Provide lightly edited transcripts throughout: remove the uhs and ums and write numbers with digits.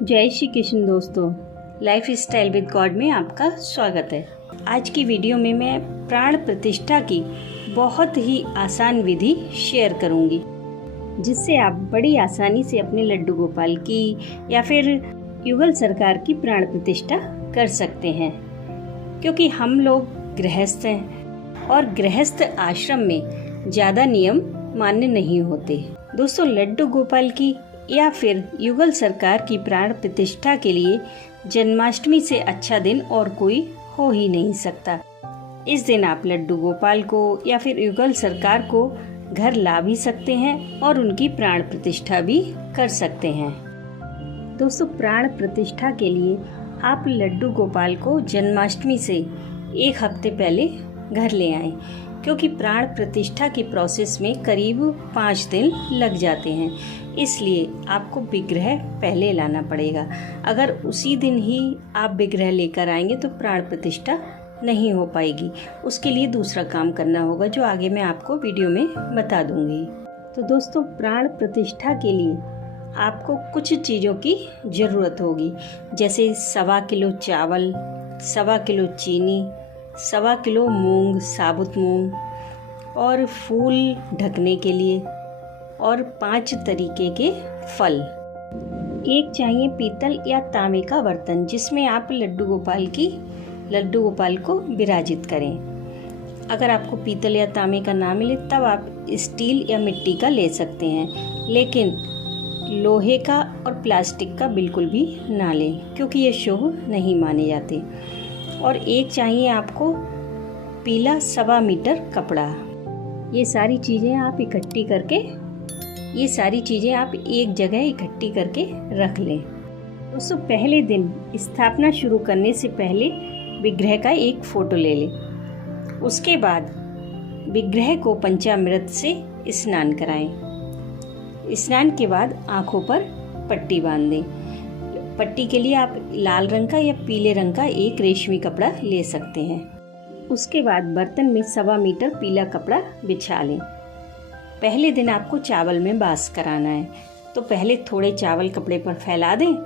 जय श्री कृष्ण दोस्तों, life style with God में आपका स्वागत है। आज की वीडियो में मैं प्राण प्रतिष्ठा की बहुत ही आसान विधि शेयर करूंगी, जिससे आप बड़ी आसानी से अपने लड्डू गोपाल की या फिर युगल सरकार की प्राण प्रतिष्ठा कर सकते हैं। क्योंकि हम लोग गृहस्थ हैं और गृहस्थ आश्रम में ज़्यादा नियम मान्य नहीं होते। दोस्तों, लड्डू गोपाल की या फिर युगल सरकार की प्राण प्रतिष्ठा के लिए जन्माष्टमी से अच्छा दिन और कोई हो ही नहीं सकता। इस दिन आप लड्डू गोपाल को या फिर युगल सरकार को घर ला भी सकते हैं और उनकी प्राण प्रतिष्ठा भी कर सकते हैं। दोस्तों, प्राण प्रतिष्ठा के लिए आप लड्डू गोपाल को जन्माष्टमी से एक हफ्ते पहले घर ले आएं, क्योंकि प्राण प्रतिष्ठा की प्रोसेस में करीब 5 दिन लग जाते हैं। इसलिए आपको विग्रह पहले लाना पड़ेगा। अगर उसी दिन ही आप विग्रह लेकर आएंगे तो प्राण प्रतिष्ठा नहीं हो पाएगी। उसके लिए दूसरा काम करना होगा, जो आगे मैं आपको वीडियो में बता दूंगी। तो दोस्तों, प्राण प्रतिष्ठा के लिए आपको कुछ चीज़ों की ज़रूरत होगी, जैसे 1.25 किलो चावल, 1.25 किलो चीनी, 1.25 किलो मूंग, साबुत मूंग और फूल ढकने के लिए, और 5 तरीके के फल। एक चाहिए पीतल या तांबे का बर्तन, जिसमें आप लड्डू गोपाल को विराजित करें। अगर आपको पीतल या तांबे का ना मिले तब आप स्टील या मिट्टी का ले सकते हैं, लेकिन लोहे का और प्लास्टिक का बिल्कुल भी ना लें, क्योंकि ये शुभ नहीं माने जाते। और एक चाहिए आपको पीला 1.25 मीटर कपड़ा। ये सारी चीज़ें आप एक जगह इकट्ठी करके रख लें। दोस्तों, पहले दिन स्थापना शुरू करने से पहले विग्रह का एक फ़ोटो ले लें। उसके बाद विग्रह को पंचामृत से स्नान कराएं। स्नान के बाद आँखों पर पट्टी बांध दें। पट्टी के लिए आप लाल रंग का या पीले रंग का एक रेशमी कपड़ा ले सकते हैं। उसके बाद बर्तन में 1.25 मीटर पीला कपड़ा बिछा लें। पहले दिन आपको चावल में वास कराना है, तो पहले थोड़े चावल कपड़े पर फैला दें।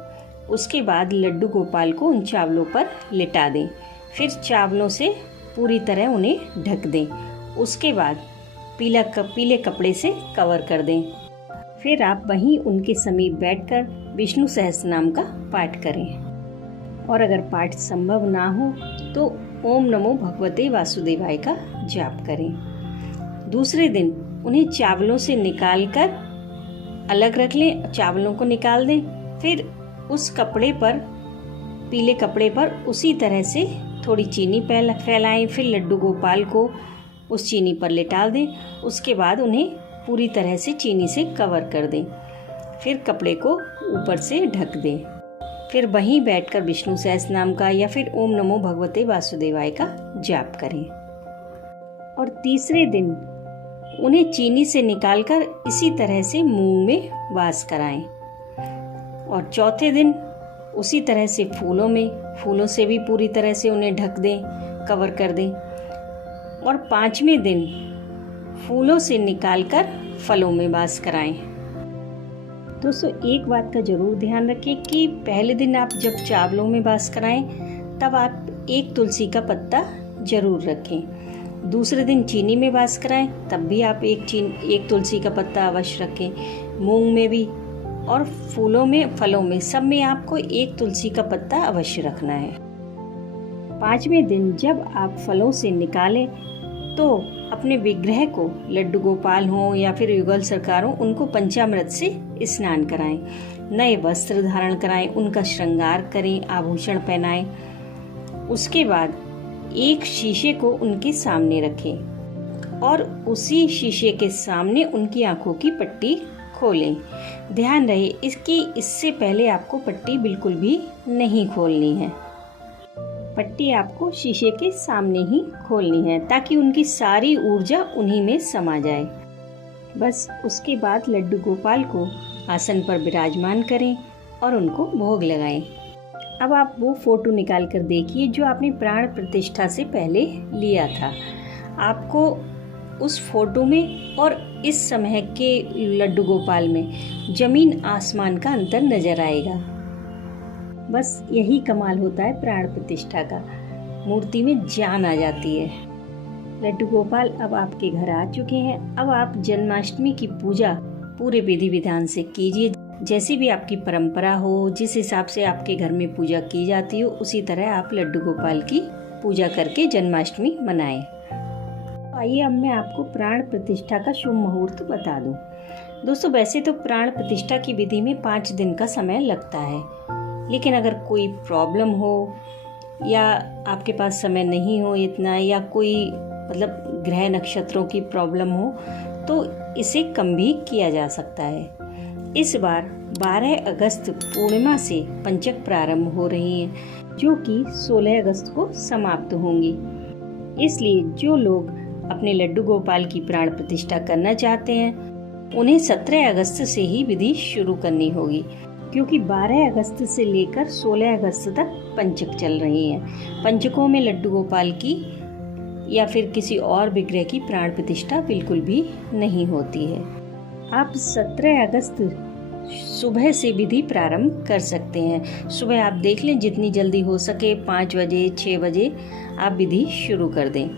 उसके बाद लड्डू गोपाल को उन चावलों पर लिटा दें। फिर चावलों से पूरी तरह उन्हें ढक दें। उसके बाद पीले कपड़े से कवर कर दें। फिर आप वहीं उनके समीप बैठकर विष्णु सहस्त्रनाम का पाठ करें, और अगर पाठ संभव ना हो तो ओम नमो भगवते वासुदेवाय का जाप करें। दूसरे दिन उन्हें चावलों से निकालकर अलग रख लें। चावलों को निकाल दें। फिर उस पीले कपड़े पर उसी तरह से थोड़ी चीनी फैलाएं। फिर लड्डू गोपाल को उस चीनी पर लिटा दें। उसके बाद उन्हें पूरी तरह से चीनी से कवर कर दें। फिर कपड़े को ऊपर से ढक दें। फिर वहीं बैठकर विष्णु सहस्त्रनाम का या फिर ओम नमो भगवते वासुदेवाय का जाप करें। और तीसरे दिन उन्हें चीनी से निकालकर इसी तरह से मूंग में वास कराएं। और चौथे दिन उसी तरह से फूलों से भी पूरी तरह से उन्हें ढक दें, कवर कर दें। और 5वें दिन फूलों से निकालकर फलों में वास कराएं। दोस्तों, एक बात का जरूर ध्यान रखें कि पहले दिन आप जब चावलों में वास कराएं तब आप एक तुलसी का पत्ता जरूर रखें। दूसरे दिन चीनी में वास कराएं तब भी आप एक तुलसी का पत्ता अवश्य रखें। मूंग में भी और फूलों में, फलों में, सब में आपको एक तुलसी का पत्ता अवश्य रखना है। 5वें दिन जब आप फलों से निकालें तो अपने विग्रह को, लड्डू गोपाल हो या फिर युगल सरकार हो, उनको पंचामृत से स्नान कराएं। नए वस्त्र धारण कराएं, उनका श्रृंगार करें, आभूषण पहनाएं। उसके बाद एक शीशे को उनके सामने रखें और उसी शीशे के सामने उनकी आंखों की पट्टी खोलें। ध्यान रहे इससे पहले आपको पट्टी बिल्कुल भी नहीं खोलनी है। पट्टी आपको शीशे के सामने ही खोलनी है, ताकि उनकी सारी ऊर्जा उन्हीं में समा जाए। बस उसके बाद लड्डू गोपाल को आसन पर विराजमान करें और उनको भोग लगाएं। अब आप वो फोटो निकाल कर देखिए जो आपने प्राण प्रतिष्ठा से पहले लिया था। आपको उस फोटो में और इस समय के लड्डू गोपाल में जमीन आसमान का अंतर नजर आएगा। बस यही कमाल होता है प्राण प्रतिष्ठा का, मूर्ति में जान आ जाती है। लड्डू गोपाल अब आपके घर आ चुके हैं। अब आप जन्माष्टमी की पूजा पूरे विधि विधान से कीजिए। जैसी भी आपकी परंपरा हो, जिस हिसाब से आपके घर में पूजा की जाती हो, उसी तरह आप लड्डू गोपाल की पूजा करके जन्माष्टमी मनाएं। आइए अब मैं आपको प्राण प्रतिष्ठा का शुभ मुहूर्त बता दूं। दोस्तों, वैसे तो प्राण प्रतिष्ठा की विधि में 5 दिन का समय लगता है, लेकिन अगर कोई प्रॉब्लम हो या आपके पास समय नहीं हो इतना, या कोई मतलब ग्रह नक्षत्रों की प्रॉब्लम हो, तो इसे कम भी किया जा सकता है। इस बार 12 अगस्त पूर्णिमा से पंचक प्रारंभ हो रही है, जो कि 16 अगस्त को समाप्त होंगी। इसलिए जो लोग अपने लड्डू गोपाल की प्राण प्रतिष्ठा करना चाहते हैं, उन्हें 17 अगस्त से ही विधि शुरू करनी होगी, क्योंकि 12 अगस्त से लेकर 16 अगस्त तक पंचक चल रही हैं। पंचकों में लड्डू गोपाल की या फिर किसी और विग्रह की प्राण प्रतिष्ठा बिल्कुल भी नहीं होती है। आप 17 अगस्त सुबह से विधि प्रारंभ कर सकते हैं। सुबह आप देख लें, जितनी जल्दी हो सके 5 बजे 6 बजे आप विधि शुरू कर दें।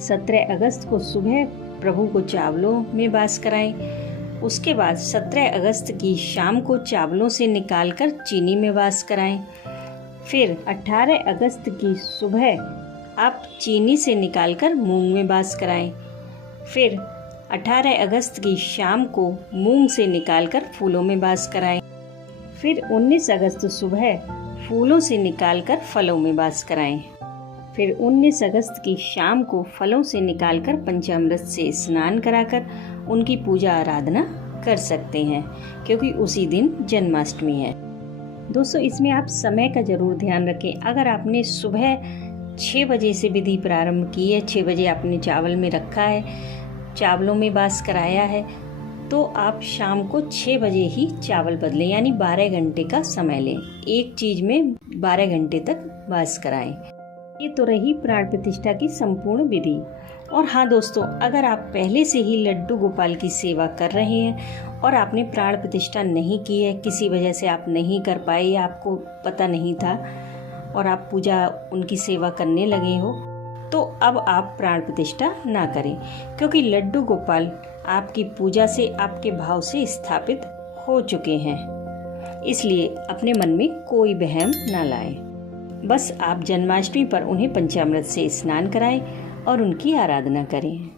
17 अगस्त को सुबह प्रभु को चावलों में वास कराएं। उसके बाद 17 अगस्त की शाम को चावलों से निकालकर चीनी में वास कराएं। फिर 18 अगस्त की सुबह आप चीनी से निकालकर मूंग में वास कराएं। फिर 18 अगस्त की शाम को मूंग से निकालकर फूलों में वास कराएं। फिर 19 अगस्त सुबह फूलों से निकालकर फलों में वास कराएं। फिर 19 अगस्त की शाम को फलों से निकालकर पंचामृत से स्नान कराकर उनकी पूजा आराधना कर सकते हैं, क्योंकि उसी दिन जन्माष्टमी है। दोस्तों, इसमें आप समय का जरूर ध्यान रखें। अगर आपने सुबह 6 बजे से विधि प्रारंभ की है, 6 बजे आपने चावल में रखा है, चावलों में वास कराया है, तो आप शाम को 6 बजे ही चावल बदलें, यानी 12 घंटे का समय लें। एक चीज में 12 घंटे तक वास कराएं। ये तो रही प्राण प्रतिष्ठा की संपूर्ण विधि। और हाँ दोस्तों, अगर आप पहले से ही लड्डू गोपाल की सेवा कर रहे हैं और आपने प्राण प्रतिष्ठा नहीं की है, किसी वजह से आप नहीं कर पाए या आपको पता नहीं था और आप पूजा उनकी सेवा करने लगे हो, तो अब आप प्राण प्रतिष्ठा ना करें, क्योंकि लड्डू गोपाल आपकी पूजा से, आपके भाव से स्थापित हो चुके हैं। इसलिए अपने मन में कोई वहम ना लाएं। बस आप जन्माष्टमी पर उन्हें पंचामृत से स्नान कराएं और उनकी आराधना करें।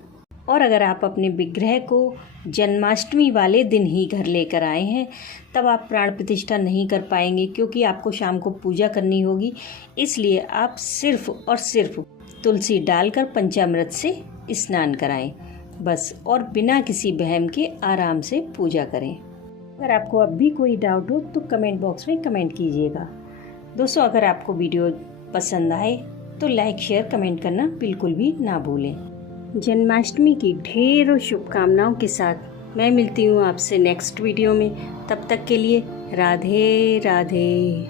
और अगर आप अपने विग्रह को जन्माष्टमी वाले दिन ही घर लेकर आए हैं, तब आप प्राण प्रतिष्ठा नहीं कर पाएंगे, क्योंकि आपको शाम को पूजा करनी होगी। इसलिए आप सिर्फ और सिर्फ तुलसी डालकर पंचामृत से स्नान कराएं बस, और बिना किसी वहम के आराम से पूजा करें। अगर आपको अब भी कोई डाउट हो तो कमेंट बॉक्स में कमेंट कीजिएगा। दोस्तों, अगर आपको वीडियो पसंद आए तो लाइक शेयर कमेंट करना बिल्कुल भी ना भूलें। जन्माष्टमी की ढेरों शुभकामनाओं के साथ मैं मिलती हूँ आपसे नेक्स्ट वीडियो में। तब तक के लिए राधे राधे।